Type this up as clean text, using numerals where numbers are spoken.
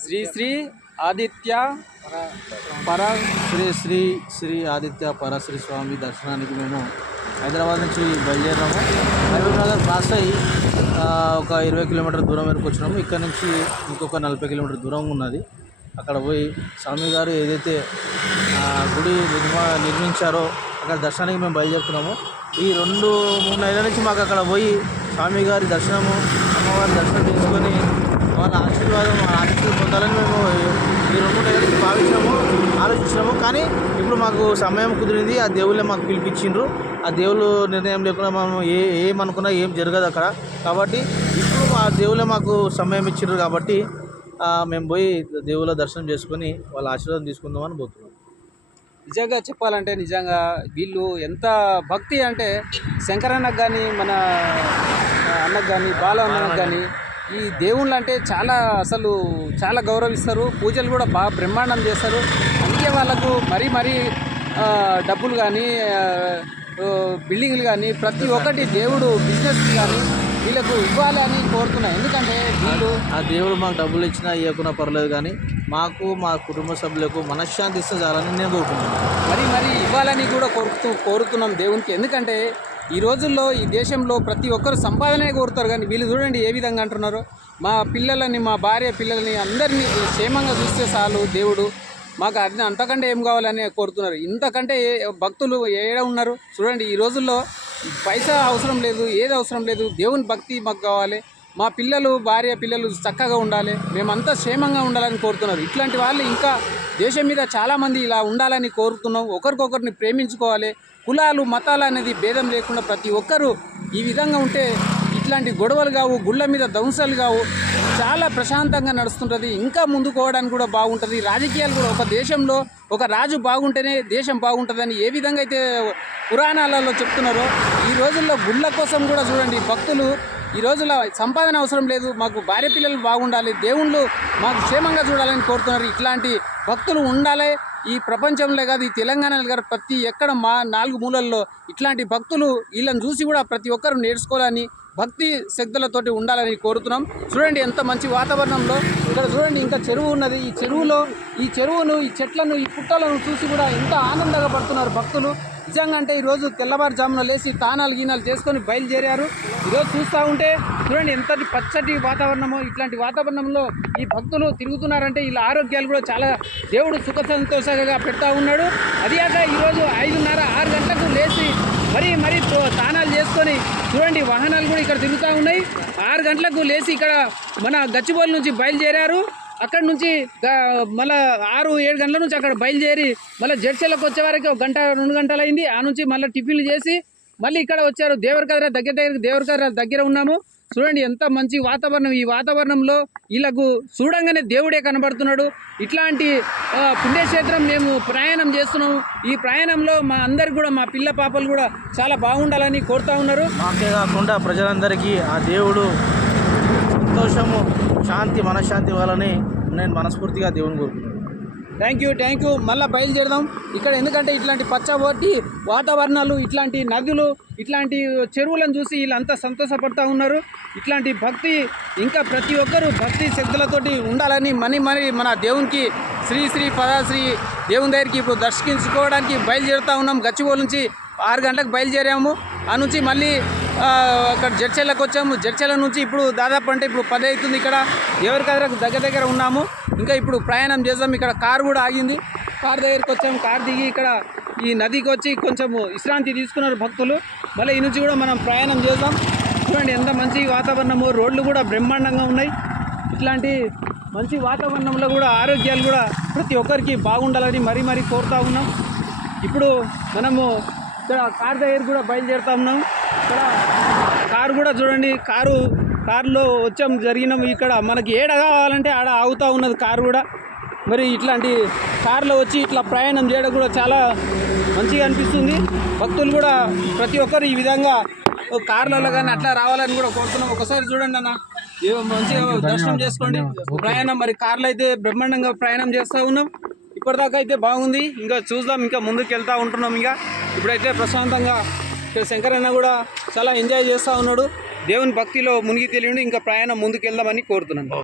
శ్రీ శ్రీ ఆదిత్య పర శ్రీ ఆదిత్య పరశ్రీ స్వామి దర్శనానికి మేము హైదరాబాద్ నుంచి బయలుదేరాము. మహబూబ్ నగర్ క్రాస్ అయ్యి ఒక 20 కిలోమీటర్ దూరం వరకు వచ్చినాము. ఇక్కడ నుంచి ఇంకొక 40 కిలోమీటర్ దూరం ఉన్నది. అక్కడ పోయి స్వామి గారు ఏదైతే గుడి నిర్మించారో అక్కడ దర్శనానికి మేము బయలుదేరుతున్నాము. ఈ 2-3 నెలల నుంచి మాకు అక్కడ పోయి స్వామి గారి దర్శనము, అమ్మవారి దర్శనం చేసుకొని వాళ్ళ ఆశీస్సులు పొందాలని మేము ఈ 2-3 నెలల నుంచి ఆలోచించినాము. కానీ ఇప్పుడు మాకు సమయం కుదిరింది. ఆ దేవుళ్ళే మాకు పిలిపించిండ్రు. ఆ దేవుళ్ళు నిర్ణయం లేకుండా మనం ఏమనుకున్నా ఏం జరగదు అక్కడ. కాబట్టి ఇప్పుడు ఆ దేవుళ్ళే మాకు సమయం ఇచ్చిండ్రు. కాబట్టి మేము పోయి దేవుళ్ళ దర్శనం చేసుకొని వాళ్ళ ఆశీర్వాదం తీసుకుందామని పోతున్నాం. నిజంగా చెప్పాలంటే నిజంగా వీళ్ళు ఎంత భక్తి అంటే శంకరన్నకు కానీ మన అన్నకు కానీ బాలన్నకు కానీ ఈ దేవుళ్ళు అంటే చాలా గౌరవిస్తారు. పూజలు కూడా బాగా బ్రహ్మాండం చేస్తారు. అందుకే వాళ్ళకు మరీ డబ్బులు కానీ బిల్డింగ్లు కానీ ప్రతి ఒక్కటి దేవుడు బిజినెస్ కానీ వీళ్ళకు ఇవ్వాలని కోరుతున్నాయి. ఎందుకంటే వీళ్ళు ఆ దేవుడు మాకు డబ్బులు ఇచ్చినా ఇవ్వకున్నా పర్లేదు, కానీ మాకు మా కుటుంబ సభ్యులకు మనశ్శాంతి ఇస్తే చాలని నేను కోరుకుంటున్నాను. మరి ఇవ్వాలని కూడా కోరుతున్నాం దేవునికి. ఎందుకంటే ఈ రోజుల్లో ఈ దేశంలో ప్రతి ఒక్కరు సంపాదనే కోరుతారు, కానీ వీళ్ళు చూడండి ఏ విధంగా అంటున్నారు. మా పిల్లలని, మా భార్య పిల్లల్ని అందరినీ క్షేమంగా చూస్తే చాలు దేవుడు, మాకు అంతకంటే ఏం కావాలని కోరుతున్నారు. ఇంతకంటే భక్తులు ఏడ ఉన్నారు చూడండి. ఈ రోజుల్లో పైసా అవసరం లేదు, ఏది అవసరం లేదు, దేవుని భక్తి మాకు కావాలి. మా భార్య పిల్లలు చక్కగా ఉండాలి, మేమంతా క్షేమంగా ఉండాలని కోరుతున్నారు. ఇట్లాంటి వాళ్ళు ఇంకా దేశం మీద చాలామంది ఇలా ఉండాలని కోరుతున్నాం. ఒకరికొకరిని ప్రేమించుకోవాలి. కులాలు మతాలు అనేది భేదం లేకుండా ప్రతి ఒక్కరూ ఈ విధంగా ఉంటే ఇట్లాంటి గొడవలు కావు, గుళ్ళ మీద ధ్వంసాలు కావు, చాలా ప్రశాంతంగా నడుస్తుంటుంది. ఇంకా ముందుకు పోవడానికి కూడా బాగుంటుంది. రాజకీయాలు కూడా ఒక దేశంలో ఒక రాజు బాగుంటేనే దేశం బాగుంటుందని ఏ విధంగా అయితే పురాణాలలో చెప్తున్నారో ఈ రోజుల్లో గుళ్ళ కోసం కూడా చూడండి భక్తులు ఈ రోజుల్లో సంపాదన అవసరం లేదు, మాకు భార్య పిల్లలు బాగుండాలి, దేవుళ్ళు మాకు క్షేమంగా చూడాలని కోరుతున్నారు. ఇట్లాంటి భక్తులు ఉండాలి ఈ ప్రపంచంలో కాదు, ఈ తెలంగాణలో కాదు, ప్రతి ఎక్కడ మా 4 మూలల్లో ఇట్లాంటి భక్తులు వీళ్ళని చూసి కూడా ప్రతి ఒక్కరు నేర్చుకోవాలని భక్తి శ్రద్ధలతోటి ఉండాలని కోరుతున్నాం. చూడండి ఎంత మంచి వాతావరణంలో ఇక్కడ చూడండి. ఇంకా చెరువు ఉన్నది. ఈ చెరువును, ఈ చెట్లను, ఈ పుట్టలను చూసి కూడా ఎంత ఆనందంగా పడుతున్నారు భక్తులు. నిజంగా అంటే ఈరోజు తెల్లవారుజామున లేచి తానాలు చేసుకొని బయలుదేరారు. ఈరోజు చూస్తూ ఉంటే చూడండి ఎంత పచ్చటి వాతావరణమో. ఇట్లాంటి వాతావరణంలో ఈ భక్తులు తిరుగుతున్నారంటే వీళ్ళ ఆరోగ్యాలు కూడా చాలా దేవుడు సుఖ సంతోషంగా పెడతా ఉన్నాడు. అదిగాక ఈరోజు 5:30-6 గంటలకు లేచి మరీ తానాలు చేసుకొని చూడండి వాహనాలు కూడా ఇక్కడ తిరుగుతూ ఉన్నాయి. 6 గంటలకు లేచి ఇక్కడ మన గచ్చిబౌలి నుంచి బయలుదేరారు. అక్కడ నుంచి మళ్ళీ 6-7 గంటల నుంచి అక్కడ బయలుదేరి మళ్ళీ జడ్చర్లకు వచ్చే వరకు 1-2 గంటలు అయింది. ఆ నుంచి మళ్ళీ టిఫిన్లు చేసి మళ్ళీ ఇక్కడ వచ్చారు. దేవరకద్ర దగ్గర ఉన్నాము. చూడండి ఎంత మంచి వాతావరణం. ఈ వాతావరణంలో వీళ్ళకు చూడంగానే దేవుడే కనబడుతున్నాడు. ఇట్లాంటి పుణ్యక్షేత్రం మేము ప్రయాణం చేస్తున్నాము. ఈ ప్రయాణంలో మా అందరికి కూడా మా పిల్ల పాపలు కూడా చాలా బాగుండాలని కోరుతూ ఉన్నారు. మాకే కాకుండా ప్రజలందరికీ ఆ దేవుడు సంతోషము, శాంతి, మనశ్శాంతి ఇవ్వాలని నేను మనస్ఫూర్తిగా దేవుని కోరుకుంటున్నాను. Thank you. మళ్ళీ బయలుదేరదాం ఇక్కడ. ఎందుకంటే ఇట్లాంటి పచ్చబొట్టి వాతావరణాలు, ఇట్లాంటి నదులు, ఇట్లాంటి చెరువులను చూసి వీళ్ళంతా సంతోషపడుతూ ఉన్నారు. ఇట్లాంటి భక్తి ఇంకా ప్రతి ఒక్కరూ భక్తి శ్రద్ధలతోటి ఉండాలని మరి మన దేవునికి శ్రీ పరాశ్రీ దేవుని దగ్గరికి ఇప్పుడు దర్శించుకోవడానికి బయలుదేరుతూ ఉన్నాం. గచ్చిబౌలి నుంచి 6 గంటలకు బయలుదేరాము. ఆ నుంచి మళ్ళీ అక్కడ జడ్చర్లకు వచ్చాము. జడ్చర్ల నుంచి ఇప్పుడు దాదాపు అంటే ఇప్పుడు 10 అవుతుంది. ఇక్కడ దేవరకద్రకు దగ్గర ఉన్నాము. ఇంకా ఇప్పుడు ప్రయాణం చేద్దాం. ఇక్కడ కారు కూడా ఆగింది. కారు దగ్గరికి వచ్చాము. కారు దిగి ఇక్కడ ఈ నదికి వచ్చి కొంచెము విశ్రాంతి తీసుకున్నారు భక్తులు. మళ్ళీ ఈ నుంచి కూడా మనం ప్రయాణం చేద్దాం. చూడండి ఎంత మంచి వాతావరణము, రోడ్లు కూడా బ్రహ్మాండంగా ఉన్నాయి. ఇట్లాంటి మంచి వాతావరణంలో కూడా ఆరోగ్యాలు కూడా ప్రతి ఒక్కరికి బాగుండాలని మరీ కోరుతూ ఉన్నాం. ఇప్పుడు మనము ఇక్కడ కారు దగ్గర కూడా బయలుదేరుతా ఉన్నాం. ఇక్కడ కారు కూడా చూడండి, కారులో వచ్చాము, జరిగినాము. ఇక్కడ మనకి ఏడ కావాలంటే ఆడ ఆగుతూ ఉన్నది కారు కూడా. మరి ఇట్లాంటి కారులో వచ్చి ఇట్లా ప్రయాణం చేయడం కూడా చాలా మంచిగా అనిపిస్తుంది. భక్తులు కూడా ప్రతి ఒక్కరు ఈ విధంగా కార్లలో కానీ అట్లా రావాలని కూడా కోరుతున్నాం. ఒకసారి చూడండి అన్న, మంచిగా దర్శనం చేసుకోండి. ప్రయాణం మరి కార్లో అయితే బ్రహ్మాండంగా ప్రయాణం చేస్తూ ఉన్నాం. ఇప్పటిదాకా అయితే బాగుంది. ఇంకా చూద్దాం, ఇంకా ముందుకు వెళ్తూ ఉంటున్నాం. ఇంకా ఇప్పుడైతే ప్రశాంతంగా ఇక్కడ శంకరన్న కూడా చాలా ఎంజాయ్ చేస్తూ ఉన్నాడు. దేవుని భక్తిలో మునిగి తెలియండి. ఇంకా ప్రయాణం ముందుకు వెళ్దామని కోరుతున్నాను.